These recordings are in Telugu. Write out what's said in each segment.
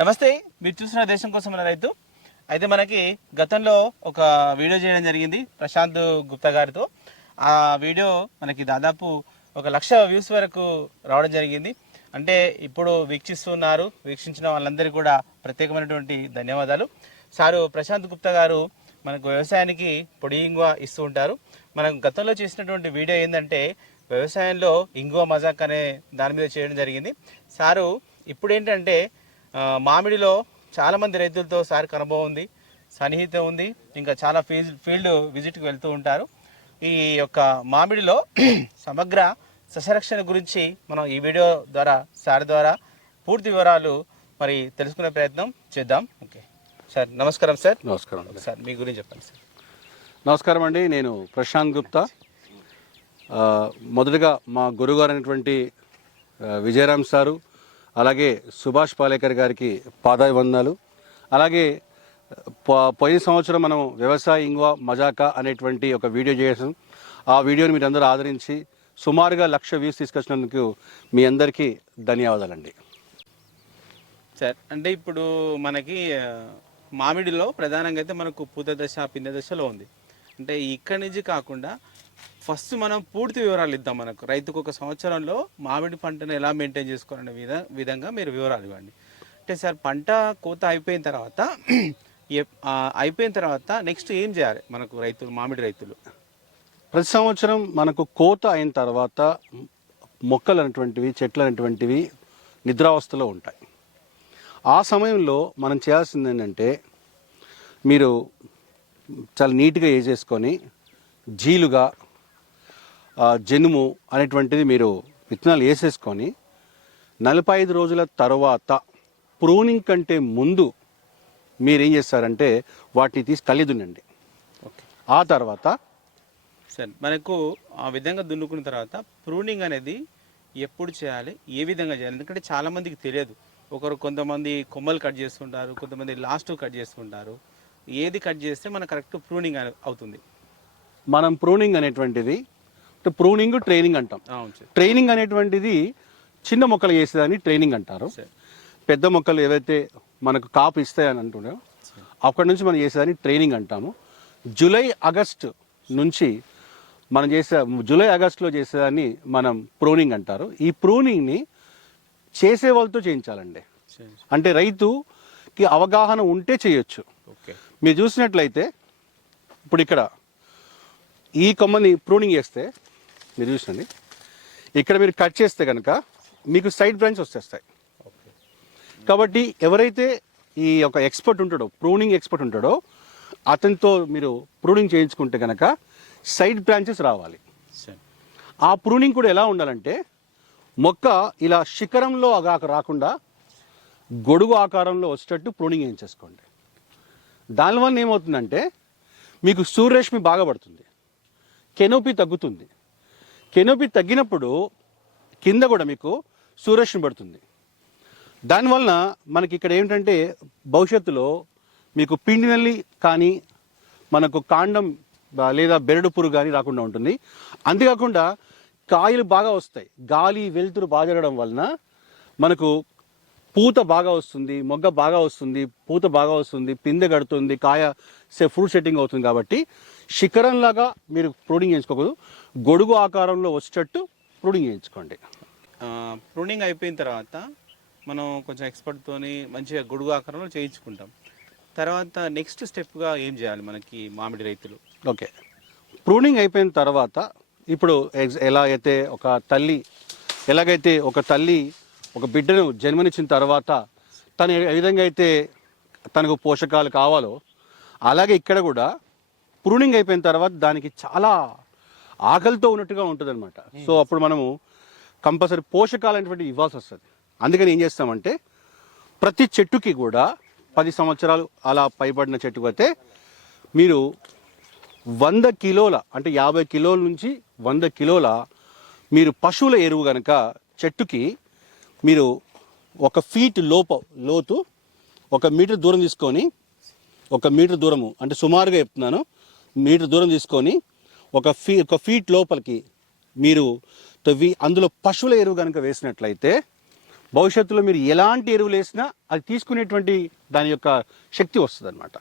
నమస్తే, మీరు చూసిన దేశం కోసం మన రైతు. అయితే మనకి గతంలో ఒక వీడియో చేయడం జరిగింది ప్రశాంత్ గుప్తా గారితో. ఆ వీడియో మనకి దాదాపు 1,00,000 వ్యూస్ వరకు రావడం జరిగింది. అంటే ఇప్పుడు వీక్షించిన వాళ్ళందరికీ కూడా ప్రత్యేకమైనటువంటి ధన్యవాదాలు. సారు ప్రశాంత్ గుప్తా గారు మనకు వ్యవసాయానికి పొడి ఇంగువ ఇస్తూ ఉంటారు. మనం గతంలో చేసినటువంటి వీడియో ఏంటంటే వ్యవసాయంలో ఇంగువ మజాక్ అనే దాని మీద చేయడం జరిగింది. సారు ఇప్పుడు ఏంటంటే మామిడిలో చాలామంది రైతులతో సార్కి అనుభవం ఉంది, సన్నిహితం ఉంది, ఇంకా చాలా ఫీల్డ్ విజిట్కి వెళ్తూ ఉంటారు. ఈ యొక్క మామిడిలో సమగ్ర సస్యరక్షణ గురించి మనం ఈ వీడియో ద్వారా సార్ ద్వారా పూర్తి వివరాలు మరి తెలుసుకునే ప్రయత్నం చేద్దాం. ఓకే సార్, నమస్కారం సార్. నమస్కారం సార్, మీ గురించి చెప్పండి సార్. నమస్కారం అండి, నేను ప్రశాంత్ గుప్తా. మొదటగా మా గురుగారు అయినటువంటి విజయరామ్ సారు, అలాగే సుభాష్ పాలేకర్ గారికి పాదాభివందనాలు. అలాగే పోయిన సంవత్సరం మనం వ్యవసాయ ఇంగువ మజాకా అనేటువంటి ఒక వీడియో చేసాం. ఆ వీడియోని మీరు అందరూ ఆదరించి సుమారుగా 1,00,000 వ్యూస్ తీసుకొచ్చినందుకు మీ అందరికీ ధన్యవాదాలండి. సార్, అంటే ఇప్పుడు మనకి మామిడిలో ప్రధానంగా అయితే మనకు పూత దశ పిందె దశలో ఉంది. అంటే ఇక్కడి నుంచి కాకుండా ఫస్ట్ మనం పూర్తి వివరాలు ఇద్దాం. మనకు రైతుకు ఒక సంవత్సరంలో మామిడి పంటను ఎలా మెయింటైన్ చేసుకోవాలనే విధంగా మీరు వివరాలు ఇవ్వండి. అంటే సార్, పంట కోత అయిపోయిన తర్వాత నెక్స్ట్ ఏం చేయాలి మనకు రైతులు, మామిడి రైతులు? ప్రతి సంవత్సరం మనకు కోత అయిన తర్వాత మొక్కలు అనేటువంటివి, చెట్లు అనేటువంటివి నిద్రావస్థలో ఉంటాయి. ఆ సమయంలో మనం చేయాల్సింది ఏంటంటే మీరు చాలా నీట్గా వేసేసుకొని జీలుగా జనుము అనేటువంటిది మీరు విత్తనాలు వేసేసుకొని 45 రోజుల తర్వాత ప్రూనింగ్ కంటే ముందు మీరేం చేస్తారంటే వాటిని తీసి కలిదునండి. ఆ తర్వాత సార్, మనకు ఆ విధంగా దున్నుకున్న తర్వాత ప్రూనింగ్ అనేది ఎప్పుడు చేయాలి, ఏ విధంగా చేయాలి? ఎందుకంటే చాలామందికి తెలియదు. కొంతమంది కొమ్మలు కట్ చేస్తుంటారు, కొంతమంది లాస్ట్ కట్ చేస్తుంటారు. ఏది కట్ చేస్తే మనకు కరెక్ట్ ప్రూనింగ్ అవుతుంది? మనం ప్రూనింగ్ అనేటువంటిది ప్రూనింగ్ ట్రైనింగ్ అంటాం. ట్రైనింగ్ అనేటువంటిది చిన్న మొక్కలు చేసేదాన్ని ట్రైనింగ్ అంటారు. పెద్ద మొక్కలు ఏవైతే మనకు కాపు ఇస్తాయని అంటున్నాయో అక్కడి నుంచి మనం చేసేదాన్ని ట్రైనింగ్ అంటాము. జూలై ఆగస్టులో చేసేదాన్ని మనం ప్రూనింగ్ అంటారు. ఈ ప్రూనింగ్ని చేసే వాళ్ళతో చేయించాలండి. అంటే రైతుకి అవగాహన ఉంటే చేయొచ్చు. మీరు చూసినట్లయితే ఇప్పుడు ఇక్కడ ఈ కొమ్మని ప్రూనింగ్ చేస్తే మీరు చూసండి, ఇక్కడ మీరు కట్ చేస్తే కనుక మీకు సైడ్ బ్రాంచ్ వచ్చేస్తాయి. కాబట్టి ఎవరైతే ఈ యొక్క ఎక్స్పర్ట్ ఉంటాడో, ప్రూనింగ్ ఎక్స్పర్ట్ ఉంటాడో, అతనితో మీరు ప్రూనింగ్ చేయించుకుంటే కనుక సైడ్ బ్రాంచెస్ రావాలి. ఆ ప్రూనింగ్ కూడా ఎలా ఉండాలంటే మొక్క ఇలా శిఖరంలో రాకుండా గొడుగు ఆకారంలో వచ్చేటట్టు ప్రూనింగ్ చేయించేసుకోండి. దానివల్ల ఏమవుతుందంటే మీకు సూర్యరశ్మి బాగా పడుతుంది, కెనోపీ తగ్గుతుంది. కెనోపీ తగ్గినప్పుడు కింద కూడా మీకు సూర్యరశ్మి పడుతుంది. దానివలన మనకి ఇక్కడ ఏమిటంటే భవిష్యత్తులో మీకు పిండి నల్లి కానీ మనకు కాండం లేదా బెరడు పురుగు కానీ రాకుండా ఉంటుంది. అంతేకాకుండా కాయలు బాగా వస్తాయి. గాలి వెలుతురు బాగా జరగడం వలన మనకు పూత బాగా వస్తుంది, మొగ్గ బాగా వస్తుంది, పూత బాగా వస్తుంది, పిందె కడుతుంది, కాయ ఫ్రూట్ సెట్టింగ్ అవుతుంది. కాబట్టి శిఖరంలాగా మీరు ప్రూనింగ్ చేయించుకోకూడదు, గొడుగు ఆకారంలో వచ్చేటట్టు ప్రూనింగ్ చేయించుకోండి. ప్రూనింగ్ అయిపోయిన తర్వాత మనం కొంచెం ఎక్స్పర్ట్తోని మంచిగా గొడుగు ఆకారంలో చేయించుకుంటాం. తర్వాత నెక్స్ట్ స్టెప్గా ఏం చేయాలి మనకి మామిడి రైతులు? ఓకే, ప్రూనింగ్ అయిపోయిన తర్వాత ఇప్పుడు ఎలాగైతే ఒక తల్లి ఒక బిడ్డను జన్మనిచ్చిన తర్వాత తను ఏ విధంగా అయితే తనకు పోషకాలు కావాలో, అలాగే ఇక్కడ కూడా ప్రూనింగ్ అయిపోయిన తర్వాత దానికి చాలా ఆకలితో ఉన్నట్టుగా ఉంటుంది అనమాట. సో అప్పుడు మనము కంపల్సరీ పోషకాలు అనేటువంటివి ఇవ్వాల్సి వస్తుంది. అందుకని ఏం చేస్తామంటే ప్రతి చెట్టుకి కూడా 10 సంవత్సరాలు అలా పైబడిన చెట్టుకు అయితే మీరు 100 కిలోల అంటే 50 కిలోల నుంచి 100 కిలోల మీరు పశువుల ఎరువు కనుక చెట్టుకి మీరు 1 ఫీట్ లోతు 1 మీటర్ దూరం తీసుకొని, 1 మీటర్ దూరము అంటే సుమారుగా చెప్తున్నాను, మీటర్ దూరం తీసుకొని 1 ఫీట్ లోపలికి మీరు అందులో పశువుల ఎరువు కనుక వేసినట్లయితే భవిష్యత్తులో మీరు ఎలాంటి ఎరువులు వేసినా అది తీసుకునేటువంటి దాని యొక్క శక్తి వస్తుంది అనమాట.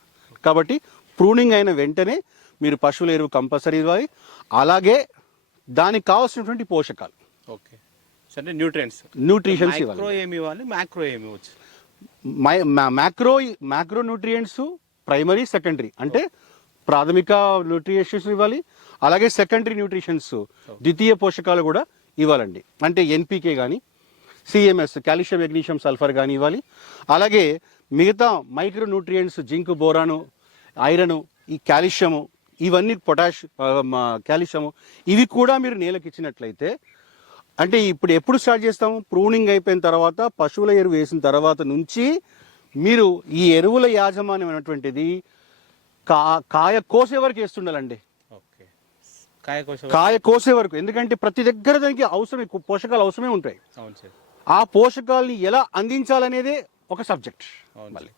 కాబట్టి ప్రూనింగ్ అయిన వెంటనే మీరు పశువుల ఎరువు కంపల్సరీ ఇవ్వాలి. అలాగే దానికి కావాల్సినటువంటి పోషకాలు, ఓకే, అంటే న్యూట్రిషన్స్ ఇవ్వాలి. ఏమి ఇవ్వాలి, మ్యాక్రో ఏమి ఇవ్వచ్చు? మ్యాక్రో న్యూట్రియంట్స్ ప్రైమరీ, సెకండరీ, అంటే ప్రాథమిక న్యూట్రిషన్స్ ఇవ్వాలి. అలాగే సెకండరీ న్యూట్రిషన్స్, ద్వితీయ పోషకాలు కూడా ఇవ్వాలండి. అంటే ఎన్పికే కానీ, సిఎంఎస్, కాల్షియం మెగ్నీషియం సల్ఫర్ కానీ ఇవ్వాలి. అలాగే మిగతా మైక్రో న్యూట్రియంట్స్, జింక్, బోరాను, ఐరన్, ఈ కాల్షియము, ఇవన్నీ పొటాష్, కాల్షియము, ఇవి కూడా మీరు నేలకు ఇచ్చినట్లయితే, అంటే ఇప్పుడు ఎప్పుడు స్టార్ట్ చేస్తాము, ప్రూనింగ్ అయిపోయిన తర్వాత పశువుల ఎరువు వేసిన తర్వాత నుంచి మీరు ఈ ఎరువుల యాజమాన్యం అనేటువంటిది కాయ కోసే వరకు వేస్తుండాలండి. ఓకే, కాయ కోసే వరకు. ఎందుకంటే ప్రతి దగ్గర దానికి అవసరం, పోషకాలు అవసరమే ఉంటాయి. అవును సార్. ఆ పోషకాలని ఎలా అందించాలనేదే ఒక సబ్జెక్ట్. మళ్ళీ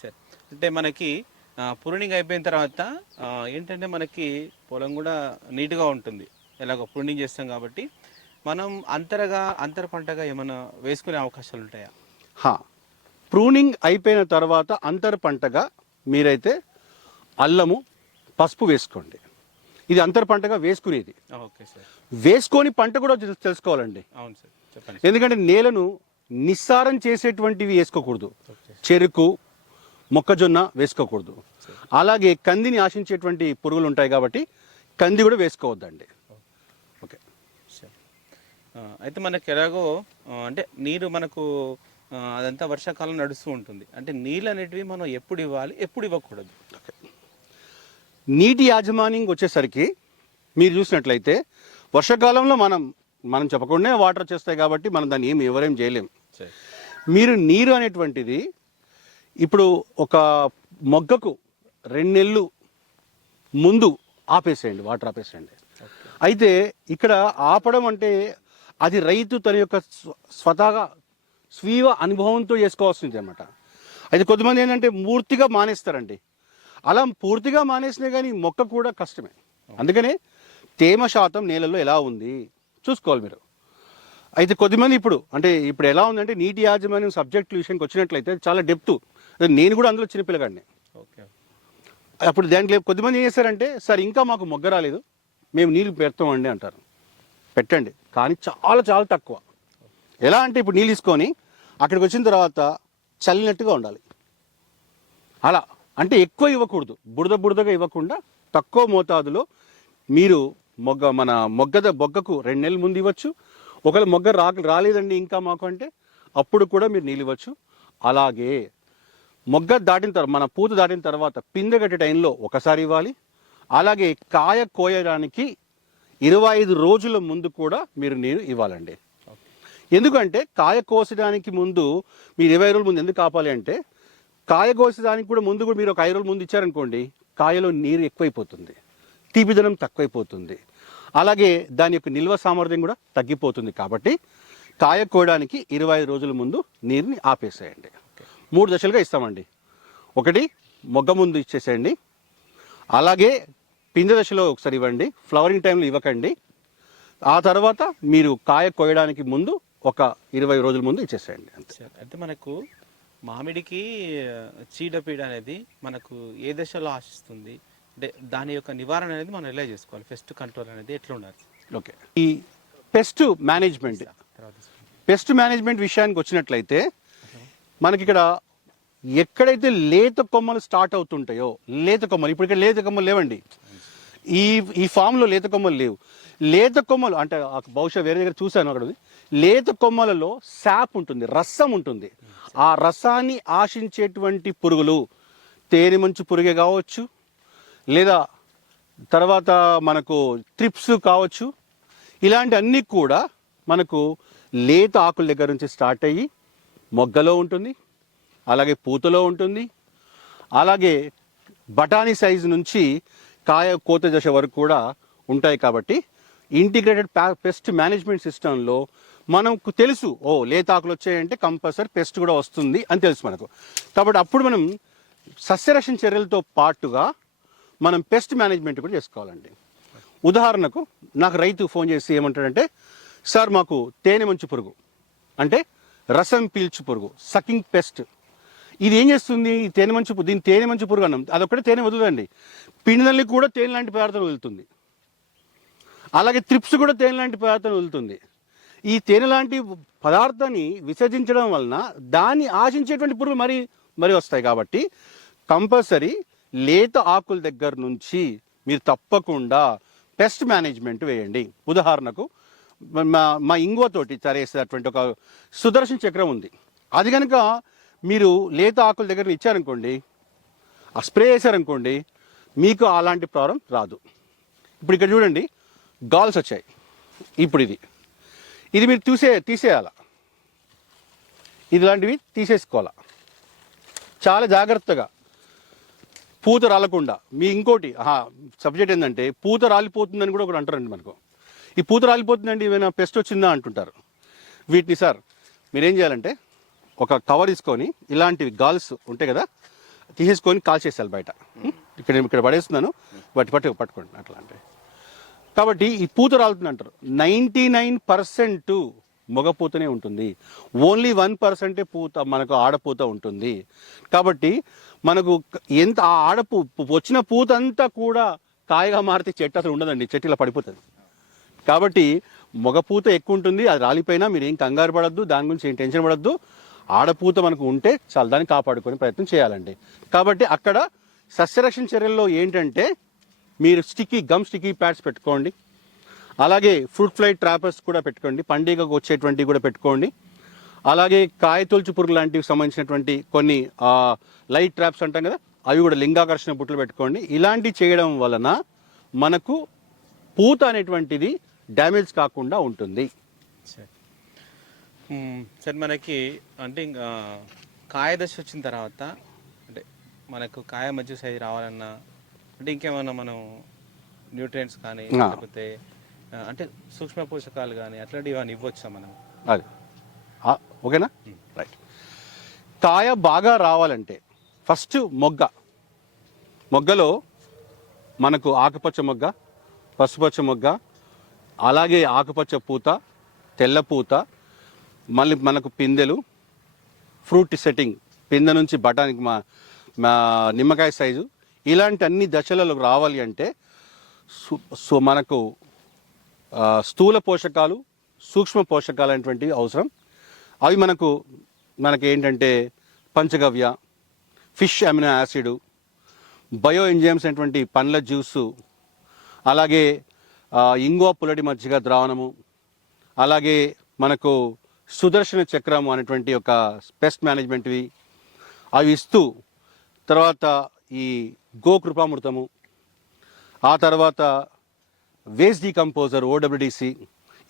సార్, అంటే మనకి ప్రూనింగ్ అయిపోయిన తర్వాత ఏంటంటే మనకి పొలం కూడా నీట్గా ఉంటుంది, ఎలాగో ప్రూనింగ్ చేస్తాం కాబట్టి. మనం అంతర పంటగా ఏమైనా వేసుకునే అవకాశాలు ఉంటాయా? ప్రూనింగ్ అయిపోయిన తర్వాత అంతర పంటగా మీరైతే అల్లము, పసుపు వేసుకోండి. ఇది అంతర పంటగా వేసుకునేది. Okay sir. వేసుకొని పంట కూడా తెలుసుకోవాలండి. అవును సార్, చెప్పండి. ఎందుకంటే నేలను నిస్సారం చేసేటువంటివి వేసుకోకూడదు. చెరుకు, మొక్కజొన్న వేసుకోకూడదు. అలాగే కందిని ఆశించేటువంటి పురుగులు ఉంటాయి కాబట్టి కంది కూడా వేసుకోవద్దండి. ఓకే. అయితే మనకి ఎలాగో అంటే నీరు మనకు అదంతా వర్షాకాలం నడుస్తూ ఉంటుంది. అంటే నీళ్ళు అనేటివి మనం ఎప్పుడు ఇవ్వాలి, ఎప్పుడు ఇవ్వకూడదు? నీటి యాజమాన్యం వచ్చేసరికి మీరు చూసినట్లయితే వర్షాకాలంలో మనం చెప్పకుండా వాటర్ వచ్చేస్తాయి కాబట్టి మనం దాన్ని ఎవరేం చేయలేం. మీరు నీరు అనేటువంటిది ఇప్పుడు ఒక మొగ్గకు 2 నెలలు ముందు ఆపేసేయండి, వాటర్ ఆపేసేయండి. అయితే ఇక్కడ ఆపడం అంటే అది రైతు తన యొక్క స్వీయ అనుభవంతో చేసుకోవాల్సింది అనమాట. అయితే కొంతమంది ఏంటంటే పూర్తిగా మానేస్తారండి. అలా పూర్తిగా మానేసినా కానీ మొక్క కూడా కష్టమే. అందుకనే తేమ శాతం నేలలో ఎలా ఉంది చూసుకోవాలి మీరు. అయితే కొద్దిమంది ఇప్పుడు ఎలా ఉందంటే నీటి యాజమాన్యం సబ్జెక్టు విషయానికి వచ్చినట్లయితే చాలా డెప్త్. నేను కూడా అందులో చిన్నపిల్లగాడిని. అప్పుడు దాంట్లో కొద్దిమంది ఏం చేస్తారంటే, సార్ ఇంకా మాకు మొగ్గ రాలేదు, మేము నీళ్ళు పెడతామండి అంటారు. పెట్టండి, కానీ చాలా చాలా తక్కువ. ఎలా అంటే ఇప్పుడు నీళ్ళు తీసుకొని అక్కడికి వచ్చిన తర్వాత చల్లినట్టుగా ఉండాలి. అలా అంటే ఎక్కువ ఇవ్వకూడదు, బురదగా ఇవ్వకుండా తక్కువ మోతాదులో మీరు మొగ్గకు 2 నెలల ముందు ఇవ్వచ్చు. ఒకవేళ మొగ్గ రాలేదండి ఇంకా మాకు అంటే అప్పుడు కూడా మీరు నీళ్ళు ఇవ్వచ్చు. అలాగే మొగ్గ దాటిన తర్వాత, మన పూత దాటిన తర్వాత పిందె కట్టే టైంలో ఒకసారి ఇవ్వాలి. అలాగే కాయ కోయడానికి 25 రోజుల ముందు కూడా మీరు నీరు ఇవ్వాలండి. ఎందుకంటే కాయ కోసడానికి ముందు మీరు 20 రోజుల ముందు ఎందుకు ఆపాలి అంటే, కాయ కోసడానికి కూడా ముందు కూడా మీరు ఒక 5 రోజుల ముందు ఇచ్చారనుకోండి, కాయలో నీరు ఎక్కువైపోతుంది, తీపిదనం తక్కువైపోతుంది. అలాగే దాని యొక్క నిల్వ సామర్థ్యం కూడా తగ్గిపోతుంది. కాబట్టి కాయ కోయడానికి 25 రోజుల ముందు నీరుని ఆపేసేయండి. 3 దశలుగా ఇస్తామండి. ఒకటి మొగ్గ ముందు ఇచ్చేసేయండి. అలాగే పిందె దశలో ఒకసారి ఇవ్వండి, ఫ్లవరింగ్ టైంలో ఇవ్వకండి. ఆ తర్వాత మీరు కాయ కోయడానికి ముందు ఒక 20 రోజుల ముందు ఇచ్చేసేయండి అంతే. అంటే మనకు మామిడికి చీడపీడ అనేది మనకు ఏ దశలో ఆశిస్తుంది, అంటే దాని యొక్క నివారణ అనేది మనం ఎలా చేసుకోవాలి, పెస్ట్ కంట్రోల్ అనేది ఎట్లా ఉండాలి? ఓకే, ఈ పెస్ట్ మేనేజ్మెంట్ విషయానికి వచ్చినట్లయితే మనకి ఇక్కడ ఎక్కడైతే లేత కొమ్మలు స్టార్ట్ అవుతుంటాయో, ఇప్పుడు ఇక్కడ లేత కొమ్మలు లేవండి, ఈ ఫామ్లో లేత కొమ్మలు లేవు. లేత కొమ్మలు అంటే బహుశా వేరే దగ్గర చూశాను, అక్కడ లేత కొమ్మలలో శాప్ ఉంటుంది, రసం ఉంటుంది. ఆ రసాన్ని ఆశించేటువంటి పురుగులు తేనె మంచు పురుగే కావచ్చు, లేదా తర్వాత మనకు త్రిప్స్ కావచ్చు. ఇలాంటి అన్నీ కూడా మనకు లేత ఆకుల దగ్గర నుంచి స్టార్ట్ అయ్యి మొగ్గలో ఉంటుంది, అలాగే పూతలో ఉంటుంది, అలాగే బఠానీ సైజు నుంచి కాయ కోత దశ వరకు కూడా ఉంటాయి. కాబట్టి ఇంటిగ్రేటెడ్ పెస్ట్ మేనేజ్మెంట్ సిస్టంలో మనకు తెలుసు, లేత ఆకులు వచ్చాయంటే కంపల్సరీ పెస్ట్ కూడా వస్తుంది అని తెలుసు మనకు. కాబట్టి అప్పుడు మనం సస్యరక్షణ చర్యలతో పాటుగా మనం పెస్ట్ మేనేజ్మెంట్ కూడా చేసుకోవాలండి. ఉదాహరణకు నాకు రైతు ఫోన్ చేసి ఏమంటాడంటే, సార్ మాకు తేనె మంచు పురుగు అంటే రసం పీల్చు పురుగు, సకింగ్ పెస్ట్. ఇది ఏం చేస్తుంది? ఈ తేనె మంచు దీన్ని తేనె మంచు పురుగు అన్నాం. అదొక్కటే తేనె వదలదండి, పిండి కూడా తేనె లాంటి పదార్థాలు వదులుతుంది. అలాగే త్రిప్స్ కూడా తేనె లాంటి పదార్థాలు వదులుతుంది. ఈ తేనె లాంటి పదార్థాన్ని విసర్జించడం వలన దాన్ని ఆశించేటువంటి పురుగులు మరీ వస్తాయి. కాబట్టి కంపల్సరీ లేత ఆకుల దగ్గర నుంచి మీరు తప్పకుండా పెస్ట్ మేనేజ్మెంట్ వేయండి. ఉదాహరణకు మా ఇంగువతోటి తయారేసేటువంటి ఒక సుదర్శన్ చక్రం ఉంది. అది కనుక మీరు లేత ఆకుల దగ్గర ఇచ్చారనుకోండి, ఆ స్ప్రే వేసారనుకోండి, మీకు అలాంటి ప్రాబ్లం రాదు. ఇప్పుడు ఇక్కడ చూడండి, గాల్స్ వచ్చాయి. ఇప్పుడు ఇది మీరు తీసేయాల, ఇలాంటివి తీసేసుకోవాలా చాలా జాగ్రత్తగా, పూత రాలకుండా. మీ ఇంకోటి సబ్జెక్ట్ ఏంటంటే పూత రాలిపోతుందని కూడా ఒకటి అంటారండి మనకు. ఈ పూత రాలిపోతుందండి, ఏమైనా పెస్ట్ వచ్చిందా అంటుంటారు. వీటిని సార్ మీరేం చేయాలంటే ఒక కవర్ తీసుకొని ఇలాంటివి గాల్స్ ఉంటాయి కదా, తీసేసుకొని కాల్చేసేయాలి బయట. ఇక్కడ పడేస్తున్నాను, పట్టుకోండి అట్లా. అంటే కాబట్టి ఈ పూత రాలుతుంది అంటారు. 99% మగ పూతనే ఉంటుంది, ఓన్లీ 1% పూత మనకు ఆడపూత ఉంటుంది. కాబట్టి మనకు ఎంత ఆ వచ్చిన పూత అంతా కూడా కాయగా మారితే చెట్టు అసలు ఉండదండి, చెట్టు ఇలా పడిపోతుంది. కాబట్టి మగ పూత ఎక్కువ ఉంటుంది, అది రాలిపోయినా మీరు ఏం కంగారు పడద్దు, దాని గురించి ఏం టెన్షన్ పడద్దు. ఆడపూత మనకు ఉంటే చాలా దాన్ని కాపాడుకునే ప్రయత్నం చేయాలండి. కాబట్టి అక్కడ సస్యరక్షణ చర్యల్లో ఏంటంటే మీరు స్టిక్కీ ప్యాడ్స్ పెట్టుకోండి. అలాగే ఫ్రూట్ ఫ్లై ట్రాపర్స్ కూడా పెట్టుకోండి, పండుగకు వచ్చేటువంటివి కూడా పెట్టుకోండి. అలాగే కాయతొలుచు పురుగు లాంటివి సంబంధించినటువంటి కొన్ని లైట్ ట్రాప్స్ అంటాం కదా, అవి కూడా లింగాకర్షణ బుట్టలు పెట్టుకోండి. ఇలాంటివి చేయడం వలన మనకు పూత అనేటువంటిది డ్యామేజ్ కాకుండా ఉంటుంది. సార్ మనకి అంటే ఇంకా కాయ దశ వచ్చిన తర్వాత అంటే మనకు కాయ మధ్య సైజు రావాలన్నా అంటే ఇంకేమన్నా మనం న్యూట్రియంట్స్ కానీ లేకపోతే అంటే సూక్ష్మ పోషకాలు కానీ అట్లాంటివి ఏమైనా ఇవ్వచ్చా మనం? అది ఓకేనా, రైట్. కాయ బాగా రావాలంటే ఫస్ట్ మొగ్గలో మనకు ఆకుపచ్చ మొగ్గ, పసుపచ్చ మొగ్గ, అలాగే ఆకుపచ్చ పూత, తెల్ల పూత, మళ్ళీ మనకు పిందెలు, ఫ్రూట్ సెట్టింగ్, పిందె నుంచి బఠానికి మా నిమ్మకాయ సైజు, ఇలాంటి అన్ని దశలలో రావాలి అంటే మనకు స్థూల పోషకాలు, సూక్ష్మ పోషకాలు అనేటువంటివి అవసరం. అవి మనకి ఏంటంటే panchagavya, fish amino acid, bio enzymes అనేటువంటి పండ్ల జ్యూసు, అలాగే ఇంగువ పుల్లటి మజ్జిగ ద్రావణము, అలాగే మనకు సుదర్శన చక్రము అనేటువంటి ఒక పెస్ట్ మేనేజ్మెంట్వి అవి ఇస్తూ, తర్వాత ఈ గోకృపామృతము, ఆ తర్వాత వేస్ట్ డీకంపోజర్ OWDC,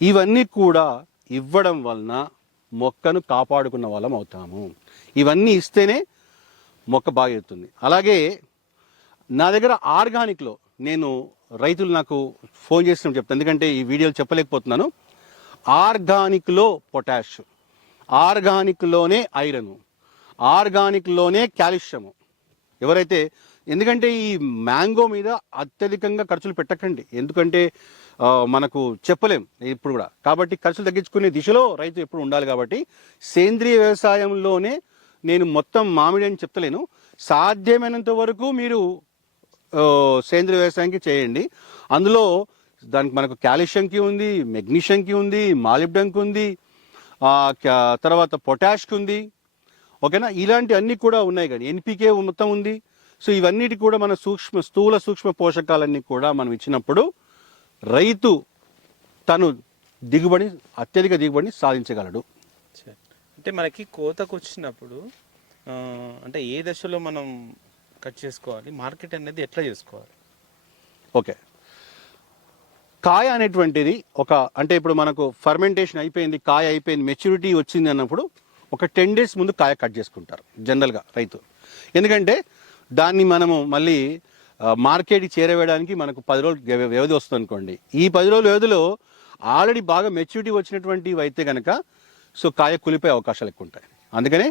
ఇవన్నీ కూడా ఇవ్వడం వలన మొక్కను కాపాడుకున్న వాళ్ళం అవుతాము. ఇవన్నీ ఇస్తేనే మొక్క బాగా ఎదుగుతుంది. అలాగే నా దగ్గర ఆర్గానిక్లో నేను రైతులు నాకు ఫోన్ చేసినప్పుడు చెప్తాను, ఎందుకంటే ఈ వీడియోలు చెప్పలేకపోతున్నాను. ఆర్గానిక్లో పొటాష్, ఆర్గానిక్లోనే ఐరన్, ఆర్గానిక్లోనే కాల్షియము. ఎవరైతే ఎందుకంటే ఈ మ్యాంగో మీద అత్యధికంగా ఖర్చులు పెట్టకండి, ఎందుకంటే మనకు చెప్పలేం ఇప్పుడు కూడా. కాబట్టి ఖర్చులు తగ్గించుకునే దిశలో రైతు ఎప్పుడు ఉండాలి. కాబట్టి సేంద్రియ వ్యవసాయంలోనే నేను మొత్తం మామిడి అని చెప్తలేను, సాధ్యమైనంత వరకు మీరు సేంద్రియ వ్యవసాయానికి చేయండి. అందులో దానికి మనకు కాల్షియంకి ఉంది, మెగ్నీషియంకి ఉంది, మాలిబ్డంకి ఉంది, తర్వాత పొటాష్కి ఉంది, ఓకేనా. ఇలాంటి అన్నీ కూడా ఉన్నాయి, కానీ NPK మొత్తం ఉంది. సో ఇవన్నిటి కూడా మన స్థూల సూక్ష్మ పోషకాలన్నీ కూడా మనం ఇచ్చినప్పుడు రైతు తను అత్యధిక దిగుబడిని సాధించగలడు. అంటే మనకి కోతకు వచ్చినప్పుడు అంటే ఏ దశలో మనం కట్ చేసుకోవాలి, మార్కెట్ అనేది ఎట్లా చేసుకోవాలి? ఓకే, కాయ అనేటువంటిది అంటే ఇప్పుడు మనకు ఫర్మెంటేషన్ అయిపోయింది, కాయ అయిపోయింది, మెచ్యూరిటీ వచ్చింది అన్నప్పుడు ఒక 10 days ముందు కాయ కట్ చేసుకుంటారు జనరల్గా రైతు. ఎందుకంటే దాన్ని మనము మళ్ళీ మార్కెట్కి చేరవేయడానికి మనకు 10 రోజులు వ్యవధి వస్తుంది అనుకోండి. ఈ 10 రోజుల వ్యవధిలో ఆల్రెడీ బాగా మెచ్యూరిటీ వచ్చినటువంటివి అయితే కనుక సో కాయ కులిపోయే అవకాశాలు ఎక్కువ ఉంటాయి. అందుకనే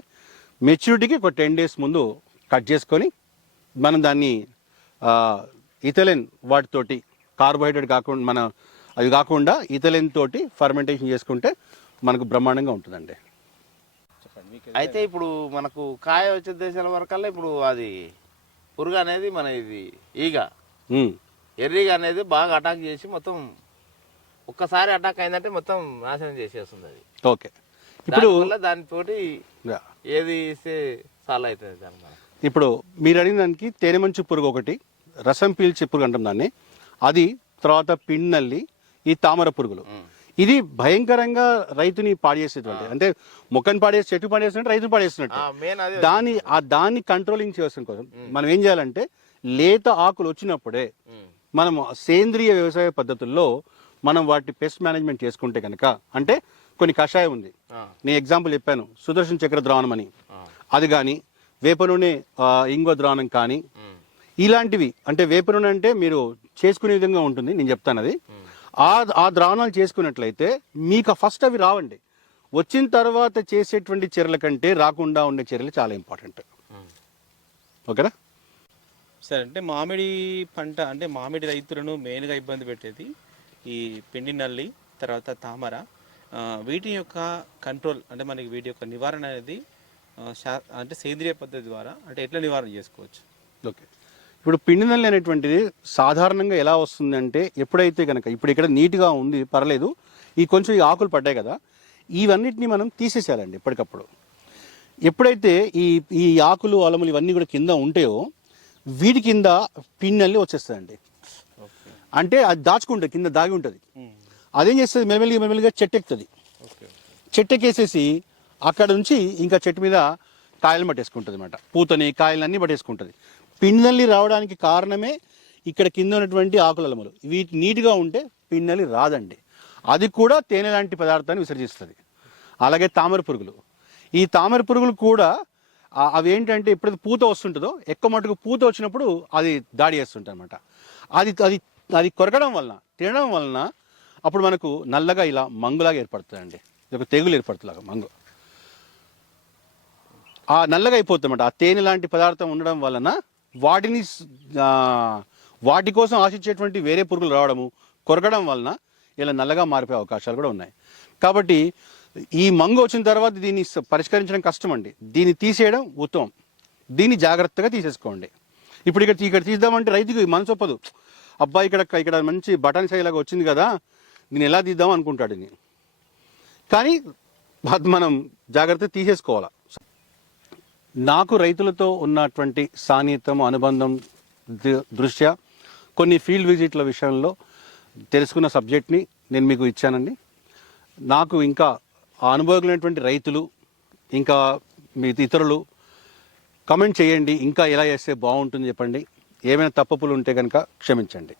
మెచ్యూరిటీకి ఒక 10 days ముందు కట్ చేసుకొని మనం దాన్ని ఇథిలిన్ వాటితోటి, కార్బోహైడ్రేట్ కాకుండా అవి కాకుండా ఇథిలిన్ తోటి ఫర్మెంటేషన్ చేసుకుంటే మనకు బ్రహ్మాండంగా ఉంటుందండి. అయితే ఇప్పుడు మనకు కాయ వచ్చే దేశాల వరకల్లా ఇప్పుడు అది పురుగు అనేది మన ఇది ఈగ ఎర్రీగ అనేది బాగా అటాక్ చేసి మొత్తం ఒక్కసారి అటాక్ అయిందంటే మొత్తం నాశనం చేసేస్తుంది అది. ఓకే, ఇప్పుడు దానితోటి ఏది ఇస్తే చాలా అవుతుంది దాని. ఇప్పుడు మీరు అడిగిన దానికి తేనె మంచు పురుగు ఒకటి, రసం పీల్చే పురుగు అంటాం దాన్ని, అది తర్వాత పిండి ఈ తామర పురుగులు. ఇది భయంకరంగా రైతుని పాడేసేటువంటి, అంటే మొక్కని పాడేసి చెట్టు పాడేసినట్టు రైతుని పాడేస్తున్నట్టు. దాన్ని కంట్రోలింగ్ చేయడం కోసం మనం ఏం చేయాలంటే లేత ఆకులు వచ్చినప్పుడే మనం సేంద్రియ వ్యవసాయ పద్ధతుల్లో మనం వాటి పెస్ట్ మేనేజ్మెంట్ చేసుకుంటే కనుక, అంటే కొన్ని కషాయం ఉంది, నేను ఎగ్జాంపుల్ చెప్పాను సుదర్శన చక్ర ద్రావణం అని, అది కానీ వేప నూనె ఇంగువ ద్రావణం కానీ ఇలాంటివి, అంటే వేప నూనె అంటే మీరు చేసుకునే విధంగా ఉంటుంది, నేను చెప్తాను అది. ఆ ద్రావణాలు చేసుకున్నట్లయితే మీకు ఫస్ట్ అవి రావండి, వచ్చిన తర్వాత చేసేటువంటి చర్యల కంటే రాకుండా ఉండే చర్యలు చాలా ఇంపార్టెంట్. ఓకేనా? సరే, అంటే మామిడి పంట అంటే మామిడి రైతులను మెయిన్గా ఇబ్బంది పెట్టేది ఈ పిండి నల్లి, తర్వాత తామర. వీటి యొక్క కంట్రోల్ అంటే మనకి వీటి యొక్క నివారణ అనేది అంటే సేంద్రియ పద్ధతి ద్వారా అంటే ఎట్లా నివారణ చేసుకోవచ్చు? ఓకే, ఇప్పుడు పిండి నల్లి అనేటువంటిది సాధారణంగా ఎలా వస్తుంది అంటే, ఎప్పుడైతే కనుక ఇప్పుడు ఇక్కడ నీట్గా ఉంది పర్లేదు, ఈ కొంచెం ఈ ఆకులు పడ్డాయి కదా, ఇవన్నిటిని మనం తీసేసేయాలండి ఎప్పటికప్పుడు. ఎప్పుడైతే ఈ ఆకులు అలములు ఇవన్నీ కూడా కింద ఉంటాయో వీటి కింద పిండి నల్లి వచ్చేస్తుందండి. అంటే అది దాచుకుంటుంది, కింద దాగి ఉంటుంది. అదేం చేస్తుంది, మెల్లమెల్లిగా చెట్టు ఎక్కుతుంది. చెట్టు ఎక్కేసేసి అక్కడ నుంచి ఇంకా చెట్టు మీద కాయలు పట్టేసుకుంటుంది అనమాట, పూతని కాయలన్నీ పట్టేసుకుంటుంది. పిండి నల్లి రావడానికి కారణమే ఇక్కడ కింద ఉన్నటువంటి ఆకుల అలములు. వీటి నీట్గా ఉంటే పిండి నల్లి రాదండి. అది కూడా తేనె లాంటి పదార్థాన్ని విసర్జిస్తుంది. అలాగే తామర పురుగులు, ఈ తామర పురుగులు కూడా అవి ఏంటంటే ఎప్పుడైతే పూత వస్తుంటుందో ఎక్కువ మటుకు పూత వచ్చినప్పుడు అది దాడి చేస్తుంటుంది అనమాట. అది కొరకడం వలన, తినడం వలన అప్పుడు మనకు నల్లగా ఇలా మంగులాగా ఏర్పడుతుందండి, ఇది ఒక తెగులు ఏర్పడుతుందిలాగా మంగు. ఆ నల్లగా అయిపోతుంది అన్నమాట. ఆ తేనె లాంటి పదార్థం ఉండడం వలన వాటి కోసం ఆశించేటువంటి వేరే పురుగులు రావడము, కొరకడం వలన ఇలా నల్లగా మారిపోయే అవకాశాలు కూడా ఉన్నాయి. కాబట్టి ఈ మంగు వచ్చిన తర్వాత దీన్ని పరిష్కరించడం కష్టం అండి, దీన్ని తీసేయడం ఉత్తమం. దీన్ని జాగ్రత్తగా తీసేసుకోండి. ఇప్పుడు ఇక్కడ తీద్దామంటే రైతుకి మనసు ఒప్పదు, అబ్బాయి ఇక్కడ మంచి బఠానీ సైలాగా వచ్చింది కదా, దీన్ని ఎలా తీద్దాం అనుకుంటాడు. కానీ మనం జాగ్రత్త తీసేసుకోవాలి. నాకు రైతులతో ఉన్నటువంటి సాన్నిహిత్యం, అనుబంధం దృష్ట్యా కొన్ని ఫీల్డ్ విజిట్ల విషయంలో తెలుసుకున్న సబ్జెక్ట్ని నేను మీకు ఇచ్చానండి. నాకు ఇంకా అనుభవజ్ఞులైనటువంటి రైతులు ఇంకా మీ ఇతరులు కమెంట్ చేయండి, ఇంకా ఎలా చేస్తే బాగుంటుంది చెప్పండి. ఏమైనా తప్పులు ఉంటే కనుక క్షమించండి.